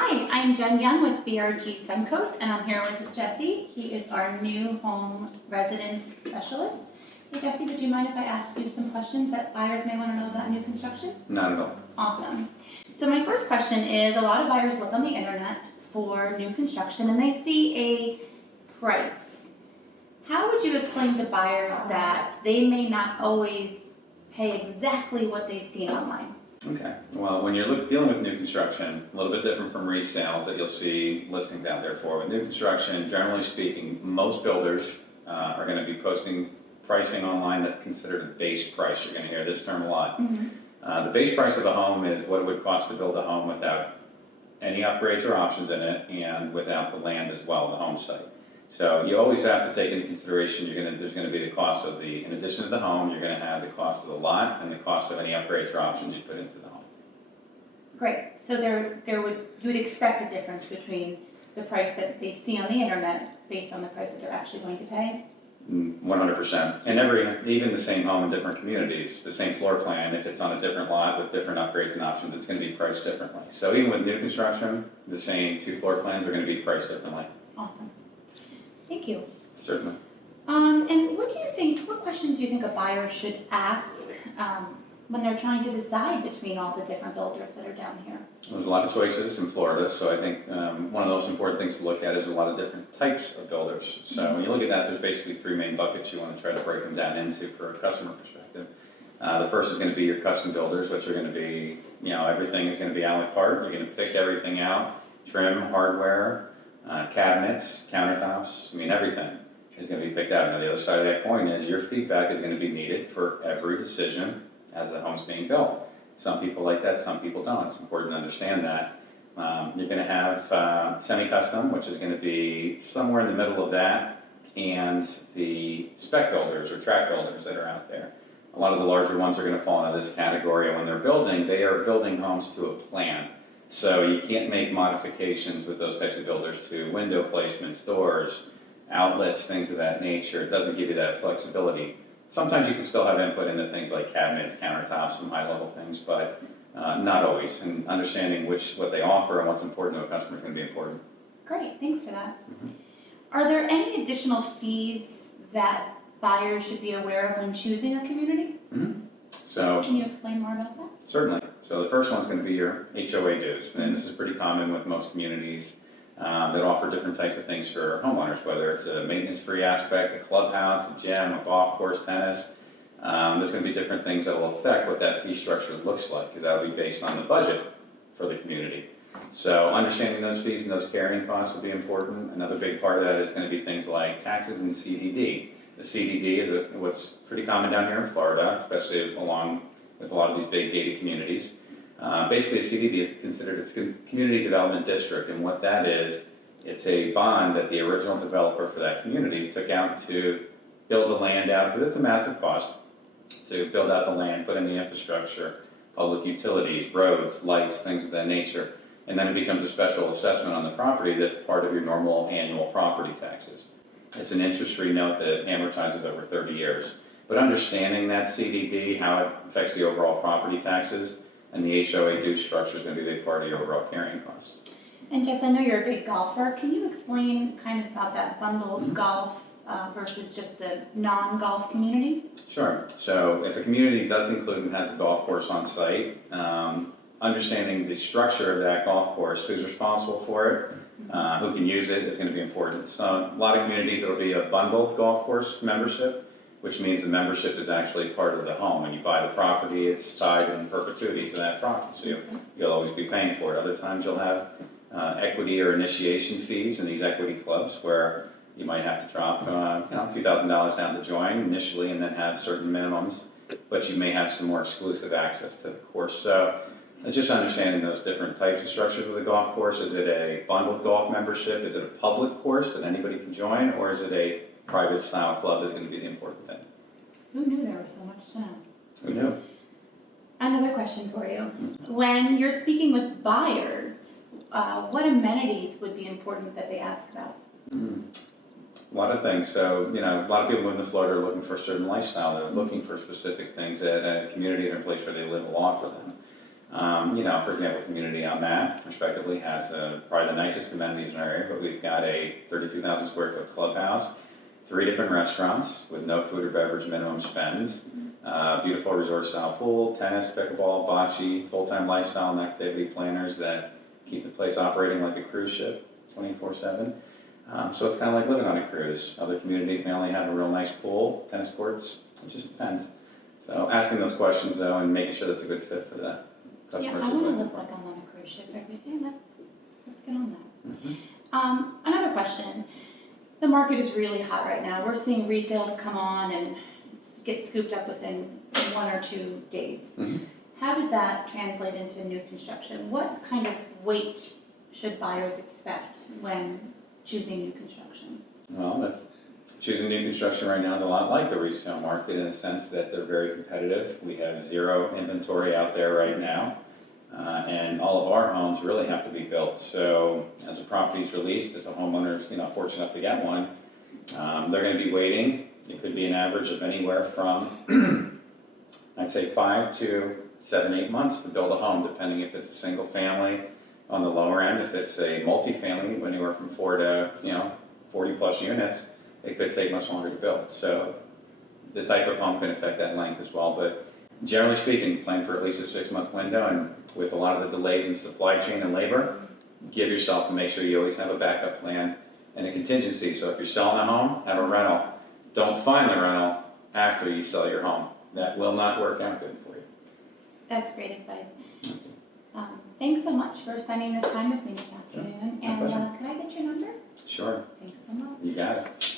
Hi, I'm Jen Young with BRG Suncoast, and I'm here with Jesse. He is our new home resident specialist. Hey Jesse, would you mind if I asked you some questions that buyers may want to know about new construction? Not at all. Awesome. So my first question is, a lot of buyers look on the internet for new construction and they see a price. How would you explain to buyers that they may not always pay exactly what they've seen online? Okay. Well, when you're dealing with new construction, a little bit different from resales that you'll see listings out there for. With new construction, generally speaking, most builders are going to be posting pricing online that's considered a base price. You're going to hear this term a lot. Mm-hmm. The base price of a home is what it would cost to build a home without any upgrades or options in it and without the land as well, the home site. So you always have to take into consideration there's going to be the cost of in addition to the home, you're going to have the cost of the lot and the cost of any upgrades or options you put into the home. Great. So you would expect a difference between the price that they see on the internet based on the price that they're actually going to pay? 100%. And even the same home in different communities, the same floor plan, if it's on a different lot with different upgrades and options, it's going to be priced differently. So even with new construction, the same two floor plans are going to be priced differently. Awesome. Thank you. Certainly. And what questions do you think a buyer should ask when they're trying to decide between all the different builders that are down here? There's a lot of choices in Florida, so I think one of the most important things to look at is a lot of different types of builders. So when you look at that, there's basically three main buckets you want to try to break them down into for a customer perspective. The first is going to be your custom builders, which are going to be, everything is going to be a la carte. You're going to pick everything out, trim, hardware, cabinets, countertops, everything is going to be picked out. Now the other side of that coin is your feedback is going to be needed for every decision as the home's being built. Some people like that, some people don't. It's important to understand that. You're going to have semi-custom, which is going to be somewhere in the middle of that, and the spec builders or track builders that are out there. A lot of the larger ones are going to fall into this category, and when they're building, they are building homes to a plan. So you can't make modifications with those types of builders to window placements, doors, outlets, things of that nature. It doesn't give you that flexibility. Sometimes you can still have input into things like cabinets, countertops, some high-level things, but not always. And understanding what they offer and what's important to a customer is going to be important. Great, thanks for that. Mm-hmm. Are there any additional fees that buyers should be aware of when choosing a community? Mm-hmm. So, can you explain more about that? Certainly. So the first one's going to be your HOA dues, and this is pretty common with most communities that offer different types of things for homeowners, whether it's a maintenance-free aspect, a clubhouse, a gym, a golf course, tennis. There's going to be different things that will affect what that fee structure looks like, because that will be based on the budget for the community. So understanding those fees and those carrying costs will be important. Another big part of that is going to be things like taxes and CDD. The CDD is what's pretty common down here in Florida, especially along with a lot of these big gated communities. Basically, a CDD is considered a community development district, and what that is, it's a bond that the original developer for that community took out to build the land out, because it's a massive cost to build out the land, put in the infrastructure, public utilities, roads, lights, things of that nature, and then it becomes a special assessment on the property that's part of your normal annual property taxes. It's an interest-free note that amortizes over 30 years. But understanding that CDD, how it affects the overall property taxes, and the HOA due structure is going to be a big part of your overall carrying costs. And Jess, I know you're a big golfer. Can you explain kind of about that bundled golf versus just a non-golf community? Sure. So if a community does include and has a golf course on site, understanding the structure of that golf course, who's responsible for it, who can use it, is going to be important. So a lot of communities, it'll be a bundled golf course membership, which means the membership is actually part of the home. When you buy the property, it's tied in perpetuity to that property, so you'll always be paying for it. Other times you'll have equity or initiation fees in these equity clubs where you might have to drop a few $1,000s down to join initially and then have certain minimums, but you may have some more exclusive access to the course. So it's just understanding those different types of structures with a golf course. Is it a bundled golf membership? Is it a public course that anybody can join, or is it a private style club is going to be the important thing? Who knew there was so much to know? Who knew? Another question for you. When you're speaking with buyers, what amenities would be important that they ask about? A lot of things. So, a lot of people moving to Florida are looking for a certain lifestyle. They're looking for specific things that a community or a place where they live will offer them. For example, community on that, respectively, has probably the nicest amenities in our area, but we've got a 32,000 square foot clubhouse, 3 different restaurants with no food or beverage minimum spends, beautiful resort style pool, tennis, pickleball, bocce, full-time lifestyle and activity planners that keep the place operating like a cruise ship 24/7. So it's kind of like living on a cruise. Other communities may only have a real nice pool, tennis courts, it just depends. So asking those questions though and making sure that's a good fit for the Yeah, customers. I want to look like I'm on a cruise ship every day. Let's get on that. Mhm. Another question. The market is really hot right now. We're seeing resales come on and get scooped up within 1 or 2 days. Mhm. How does that translate into new construction? What kind of weight should buyers expect when choosing new construction? Well, if choosing new construction right now is a lot like the resale market in the sense that they're very competitive. We have 0 inventory out there right now, and all of our homes really have to be built. So as a property is released, if a homeowner is fortunate enough to get one, they're going to be waiting. It could be an average of anywhere from I'd say 5 to 7, 8 months to build a home, depending if it's a single family on the lower end. If it's a multifamily, anywhere from 4 to 40 plus units, it could take much longer to build. So the type of home can affect that length as well. But generally speaking, plan for at least a 6-month window, and with a lot of the delays in supply chain and labor, give yourself and make sure you always have a backup plan and a contingency. So if you're selling a home, have a rental. Don't find the rental after you sell your home. That will not work out good for you. That's great advice. Thanks so much for spending this time with me this afternoon. My And pleasure. could I get your number? Sure, Thanks so much. you got it.